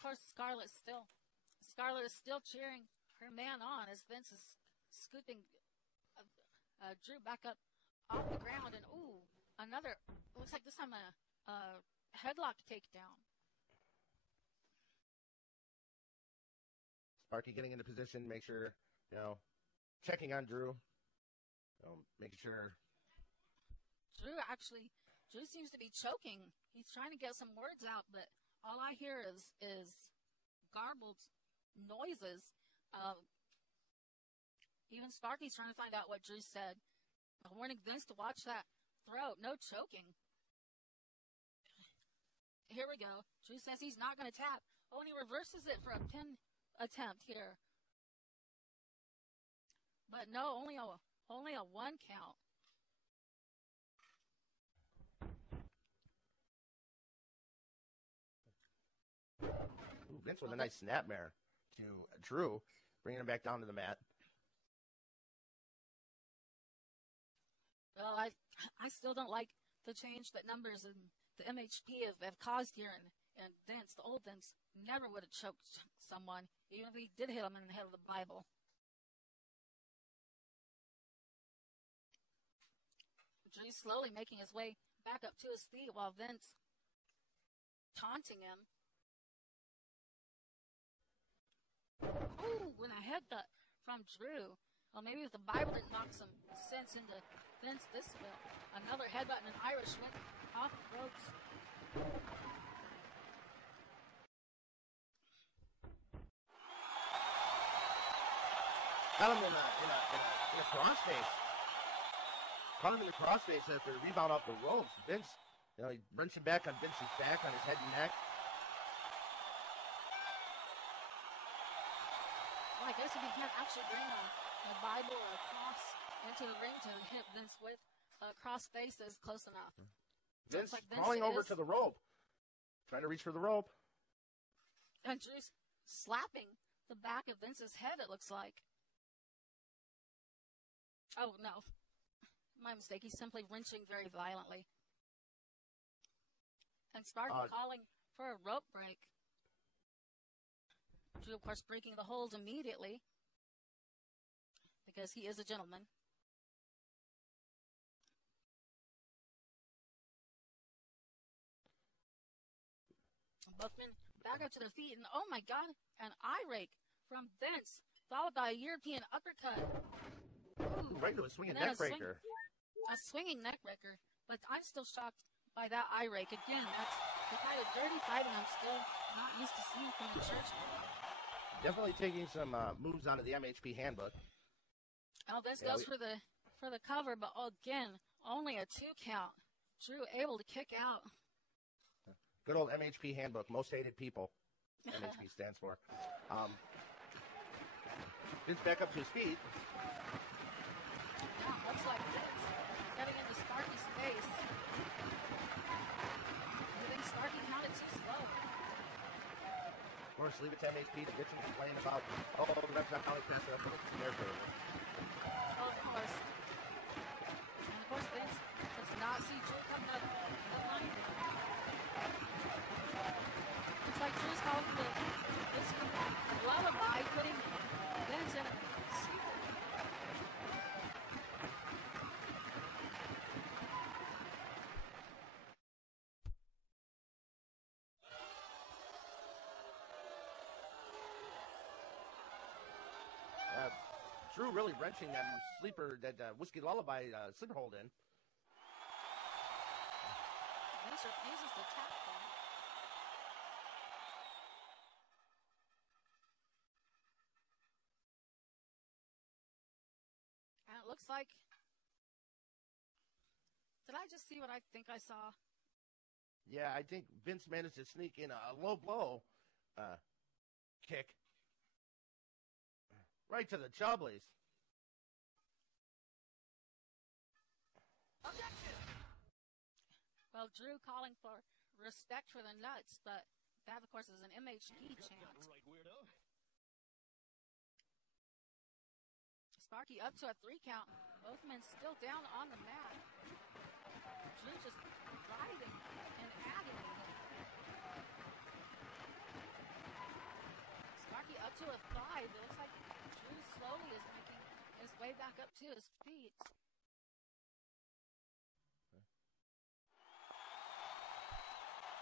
course, Scarlett is still cheering her man on as Vince is scooping Drew back up off the ground. And, ooh, another, looks like this time a headlock takedown. Sparky getting into position, make sure, checking on Drew. Making sure. Drew seems to be choking. He's trying to get some words out, but all I hear is garbled noises. Even Sparky's trying to find out what Drew said. Warning Vince to watch that throat. No choking. Here we go. Drew says he's not going to tap. Oh, and he reverses it for a pin attempt here. But no, only a 1 count. Ooh, Vince with a nice snapmare to Drew, bringing him back down to the mat. Well, I still don't like the change that numbers and the MHP have caused here. And Vince, the old Vince, never would have choked someone, even if he did hit him in the head of the Bible. Drew's slowly making his way back up to his feet while Vince taunting him. Ooh, with a headbutt from Drew. Well, maybe if the Bible didn't knock some sense into Vince, this will. Another headbutt and an Irish whip off the ropes. Got him in a crossface. Caught him in the crossface after the rebound off the ropes. Vince, he wrenching back on Vince's back, on his head and neck. Well, I guess if you can't actually bring a Bible or a cross into the ring to hit Vince with, a cross face is close enough. Vince crawling over to the rope, trying to reach for the rope. And Drew's slapping the back of Vince's head, it looks like. Oh, no. My mistake. He's simply wrenching very violently. And Sparky calling for a rope break. Drew, of course, breaking the hold immediately because he is a gentleman. Both men back up to their feet, and oh my God, an eye rake from Vince, followed by a European uppercut. Ooh, right to a swinging neck breaker. A swinging neck breaker, but I'm still shocked by that eye rake. Again, that's the kind of dirty fighting I'm still not used to seeing from the church. Definitely taking some moves out of the MHP handbook. Oh, this goes for the cover, but again, only a 2 count. Drew able to kick out. Good old MHP handbook, most hated people. MHP stands for. Vince back up to his feet. Yeah, looks like Vince getting into Sparky's face. I think Sparky counted too slow. Of course, leave it to MHP to get you complaining about, the ref's not counting fast enough, but it's their favor. Oh, of course. And of course, Vince does not see Drew coming up the line. It's like Drew's calling this lullaby, putting Vince in a secret. Drew really wrenching that whiskey lullaby sleeper hold in. Vince refuses to tap them. And it looks like, did I just see what I think I saw? Yeah, I think Vince managed to sneak in a low blow kick right to the Chubblies. Well, Drew calling for respect for the nuts, but that, of course, is an MHP chant. Sparky up to a 3 count. Both men still down on the mat. Drew just writhing in agony. to a 5. It looks like Drew slowly is making his way back up to his feet.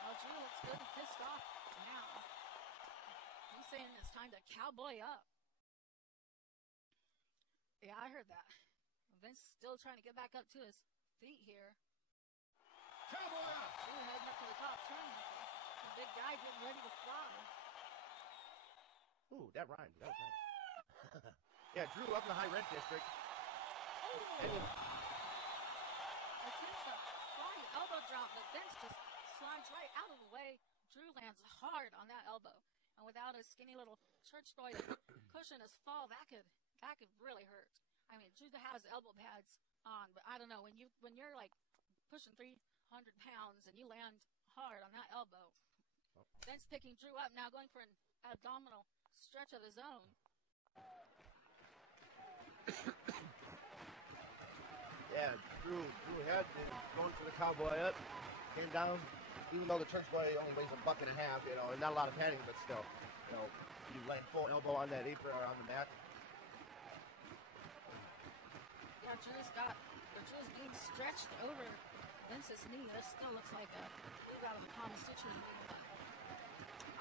Well, Drew looks good and pissed off now. He's saying it's time to cowboy up. Yeah, I heard that. Vince still trying to get back up to his feet here. Cowboy up! Drew heading up to the top turn. The big guy getting ready to fly. Ooh, that rhymed. That was nice. Yeah, Drew up in the high rent district. Oh! And Attempts a flying elbow drop, but Vince just slides right out of the way. Drew lands hard on that elbow. And without his skinny little church boy to cushion his fall, that could really hurt. I mean, Drew has elbow pads on, but I don't know, when you're like pushing 300 pounds and you land hard on that elbow. Vince picking Drew up now, going for an abdominal stretch of his own. yeah, Drew had been going for the cowboy up, came down, even though the church boy only weighs $1.50, and not a lot of padding, but still, you land full elbow on that apron or on the mat. Yeah, Drew's being stretched over Vince's knee. This still looks like we got a Kamasuchi.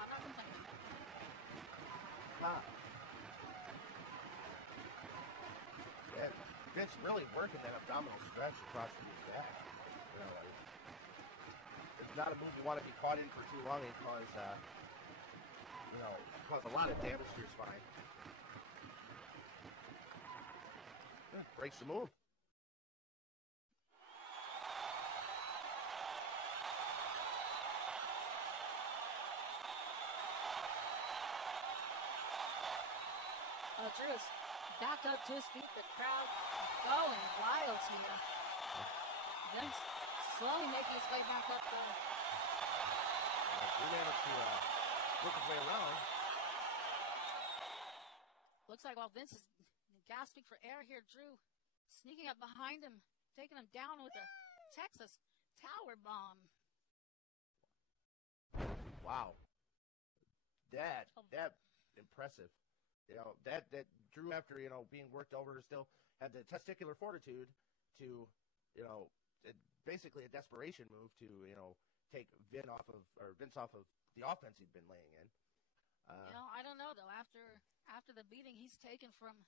I'm not complaining. Yeah, Vince really working that abdominal stretch across the back. It's not a move you want to be caught in for too long and cause a lot of damage to your spine. Yeah, breaks the move. Drew is back up to his feet. The crowd going wild here. Vince slowly making his way back up there. Drew managed to work his way around. Looks like while Vince is gasping for air here, Drew sneaking up behind him, taking him down with a Texas Tower Bomb. Wow. That impressive. That Drew, after, being worked over, still had the testicular fortitude to, basically a desperation move to, take Vince off of the offense he'd been laying in. I don't know, though. After the beating he's taken from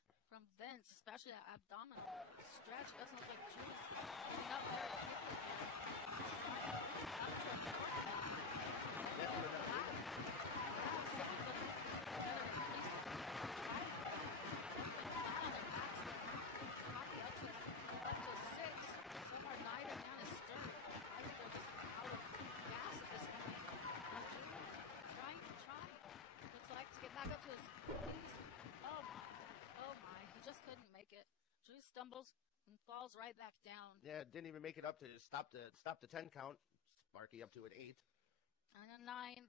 Vince, especially that abdominal stretch, it doesn't look like Drew's getting up there to pick it here. Drew stumbles and falls right back down. Yeah, didn't even make it up to stop the 10 count. Sparky up to an 8. And a 9.